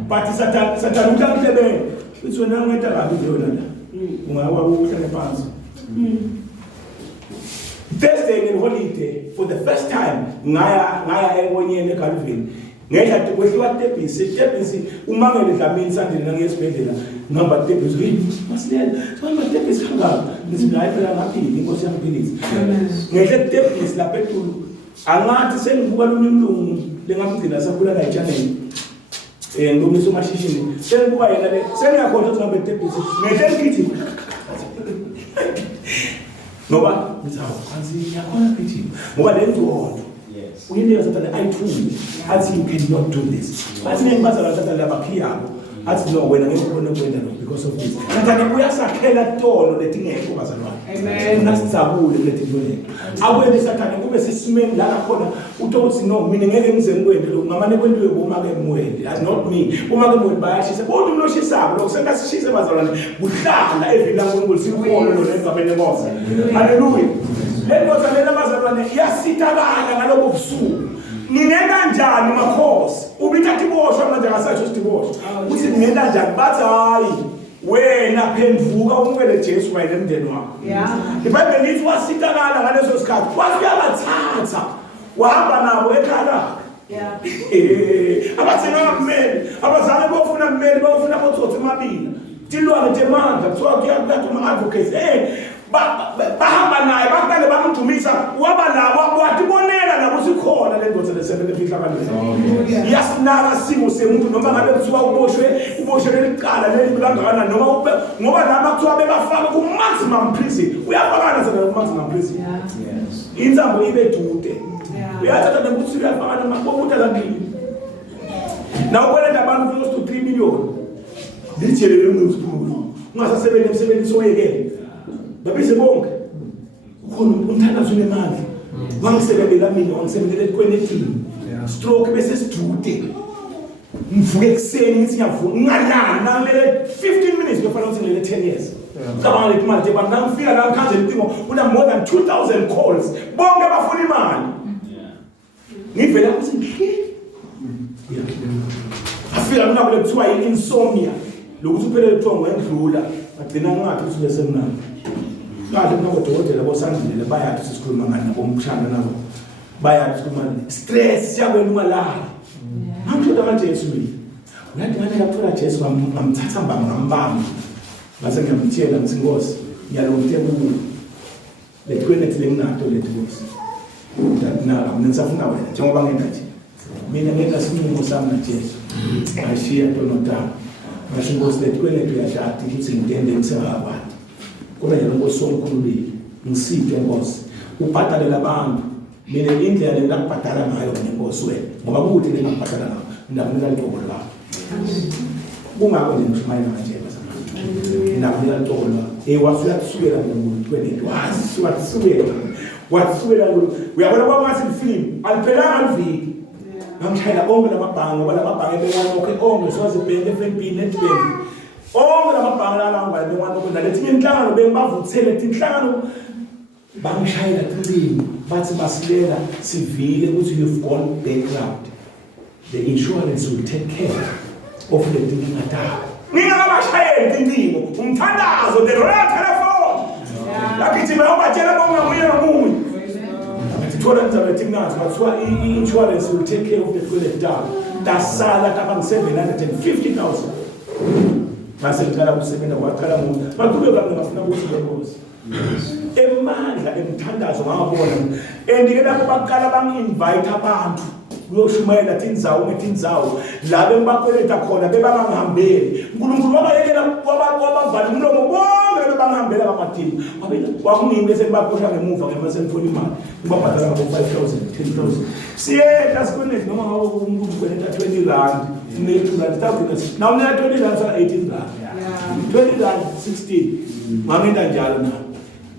bathi sathan ukamhlebele uthi wena ngeta kabi nje wena la ungawa ukuhlala phansi Thursday in holiday for the first time ngaya enkonyeni eGalvin ngehla kwehliwa tebhisi umangele Dlamini Sunday nangesibhedlela ngihamba tebhisi Masilela sihamba tebhisi kangapi ngithi hayi phela ngaphili inkosi yangiphilisa ngehla tebhisi lapha eTulu angathi sengibuka lo mlungu lengamgcina sakhula la etshaneni ngomisa umashishini sengibuka yena le sengiyakhona ukuthi ngihambe tebhisi ngehla ngithi ngoba ngizawo kanzi yakhona phithi ngoba lengcondo uyinike sathana ayithuli athi you cannot do this bathi ngibazala sathana labaphiyabo athi no wena ngeke ubone kwenda lo because of this sathana uyasakhela tono letingekho bazalwane amen nasizabule letintweni awene sathana kube sesimeni la khona uthi no mina ngeke ngize ngikwende lo ngamane kwendwe boma ke mwende as not me uma ke mwende bayashisa kodwa umuntu oshisako lo sengasishise bazalwane buhlala evila ngoNkulunkulu sikhona lo nezabene bonke haleluya lendoda lena bazalwane iyasitakala ngaloko busuku Ningena kanjani makhosi ubithatha iboshwa manje akasathi isiboshwa uthi ningena kanjani bathi hayi wena phenduka umkele Jesu wayile mndeni wakho iBhayibheli lithi wasitakala ngaleso sikhathi wasiyabathatha wahamba nabo ekhaya abathenga kumeli abazali bofuna kumeli bafuna botsotsi emabili tilwane temandla kuthiwa kuyakuthi uma-advocates bahamba naye baqale bamdumisa waba nabo watibonela nabo sikhona le ndoda lesebenza efihlakalweni yasinaka simo semuntu noma ngabe kuthiwa uboshwe leliqala leli kangakanani noma ngoba laba kuthiwa bebafaka ku-maximum prison uyafakana sena ku-maximum prison inzambo ibe dude uyathatha nokuthi uyafakana makubokuthi azangini naw kwelenda abantu close to 3 million lijelele ngosiphulu ungasasebenzi emsebenzini soyekele babize bonke ukhona umthandazo unemali wangisebenzela mina wangisebenzela ekwenetini stroke bese sidude mvuke ekseni ngithi ngiyavuka ngalana ngilele 15 minutes before ukuthi ngilele 10 years cabanga lethi manje bana ngifika la ngikhanje intingo kuna more than 2000 calls bonke bafuna imali ngivela ukuthi afika mina kule kuthiwa insomnia lokuthi uphele uthongo endlula agcina ngathi usuke semnandi kahle kunodokotela bosandile bayathi sisikhuluma ngani nabomshana nabo bayathi sikhuluma stress siyakwena umalala ngisho manje Jesu mina uyathi ngane kaphola Jesu ngamthatha ngambamba base ngiyamthiyela ngithi Nkosi ngiyalomthe kuwe lethikwelethi leninato lethikwesi nginaka mina ngisafuna wena njengoba ngenda nje mina ngenda sinqumo sami na Jesu ngashiya ntonotana ngasho Nkosi lethikwelethi yashadi ukuthi ngidende ngisengakwazi kodwa yena Nkosi somkhululile ngisiphe Nkosi ubhadalela abantu mina indlela le ngakubhadala ngayo ngeNkosi wena ngoba kuthi le ngakubhadala ngayo ndakunika litoko lakho kungakho nje ngishumayela manje basamanje ndakunika litoko lakho wasuyakusukela ngo-20 wasukela uyabona kwamasi film aliphelanga aliviki ngamshayela onke lamabhange ngoba lamabhange bewanokhe onke siwazibhenke FNB Nedbank onke lamabhange lalangwayo bewanokhe nalethi inhlangano bengibavuthele lethi inhlangano bangishayela tincingo bathi Masilela sivile ukuthi you've gone bankrupt the insurance will take care of the thing atakho ngingabashayeli tincingo umthandazo the royal telephone lakithi bayobatshela bongamunye nomunye thola ngizabethi mnazi bathiwa i-insurance will take care of the toilet down dasala kaba ngi-750,000 ngase ngiqala ukusebenza kwaqala ngoba baqhubeka ngafuna ukuthi bengozi emandla emthandazo ngabona andike lapho baqala bangi-invite abantu uyoshumayela athi indzawo la bengibakweleta khona bebabangihambeli uNkulunkulu wabayekela wabavala umlomo bonke bebangihambela bamadini kwakungimi bese ngibaphosha ngemuva ngemasenifoni imali ngibabhadala ngabo 5,000 10,000 siyehla sikwenethi noma ngabe umuntu ukweleta 20 rand now una 20 rand sa 18 rand 20 rand 16 ngangenda njalo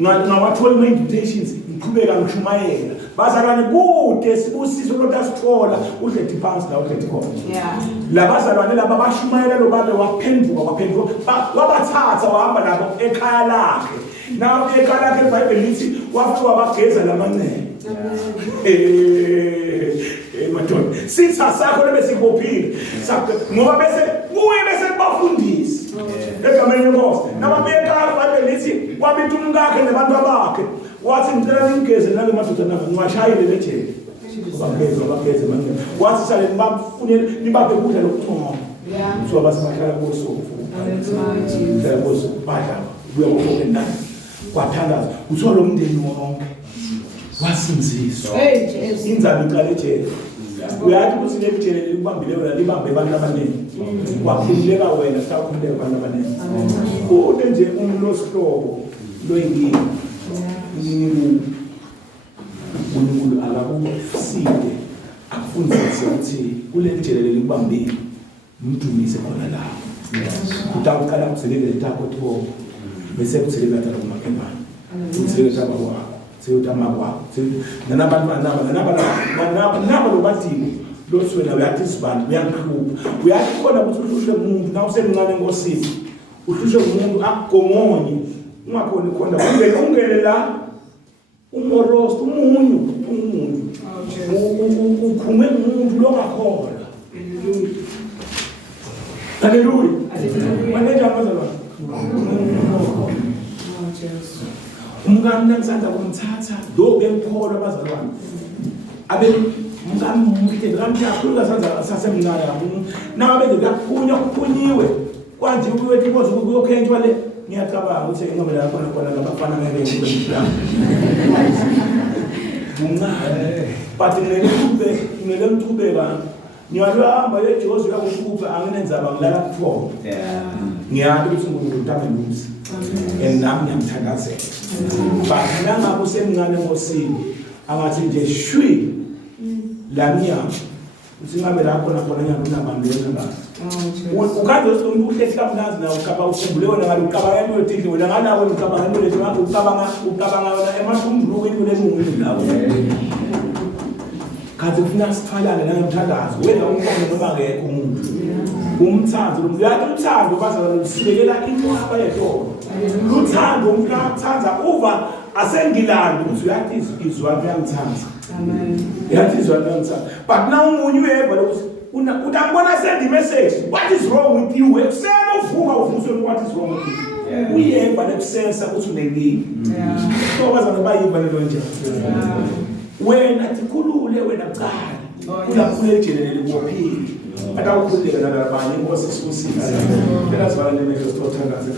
ngawathola ama-invitations ngiqhubeka ngishumayela bazalwane kude sibusiso lotasithola udlethi phansi la udlethi khona labazalwane laba bashumayela lo babe waphenduka wabathatha wahamba nabo ekhaya lakhe nabo ekhaya lakhe iBhayibheli lithi wafika wabageza lamancele madoda sitha sakho lebesibophile ngoba bese kuye bese kubafundisi egameni lenkosi nababeka iBhayibheli lithi wabitha umkakhe nabantu bakhe wathi ngicela nimgeze nale madoda nabo ngwashayile lejele babageze manje wathi sale nibafunele nibaphe ukudla lokuthoma so abasimahlala kosuku ngicela kosuku badla buya ngokwenani kwathandaza uthola lo mndeni wonke wasinziswa inzalo iqala ejele uyathi ukuthi lebujele likubambile wena libambe abantu abaningi wakhululeka wena sakhululeka abantu abaningi kude nje umuntu losihlobo loyinkinga uNkulunkulu akakuside akufundise ukuthi kule lijelele likubambile mdumise khona lapho utaqala ukusebenza letako tho bese kusebenza tala kumakembani usebenza kwakho seyutama kwakho naba lobatini loswena uyathi isibandi uyangikhupha uyathi khona ukuthi uhlushwe umuntu na usemncane enkosini uhlushwe umuntu akugomonye ungakhona khona ungene la umorosto umunyu ukhume umuntu longakhola. Haleluya. Wanenja bazalwane. Umngani namhlanje kumthatha lo bemkholwa bazalwane. Abe umngani umkithe ngamjakhuluka sanza sasemncane nawe benze kuyakhunyiwe kwanje uyothi bozo kuyokhentshwa le ngiyacabanga ukuthi ngoba la khona labafana ngeke ngibelanga umncane but ngele mthubeka ngiyahamba eJozi la kukhupha anginenzaba ngilala kuthona ngiyathi ukuthi ngutame lusi and nami ngiyamthandazela but nanga kusemncane ngosini angathi nje shwi la mnyama usingabe lapho nakhona nyabantu ngani ukade umuntu uhlehla mnazi na ukaba ukhumbule wena ngalo ukaba yento yothile wena ngalawo ukaba ngento lethi ukaba wena emathumbu into lemungu lawo kaze ufuna siphalane nangomthandazo wena umbone noma ngekho umuntu umthando uyathi uthando bazalwa lusibekela into abayedwa uthando umthanda uva asengilanda ukuthi uyathi izwa ngiyangithanda amen yathi izwa ngiyangithanda but now umunye uyeva lokuthi utambona send the message what is wrong with you eksena uvuka uvuswe what is wrong with you uyeva nekusensa ukuthi unenkingi so bazalwa bayiva lento nje wena tikhulule wena qala ulaphule ejelelele kuphila atawukhuleka nalabanye ngoba sisifusile phela sivala nemehlo sitothandaze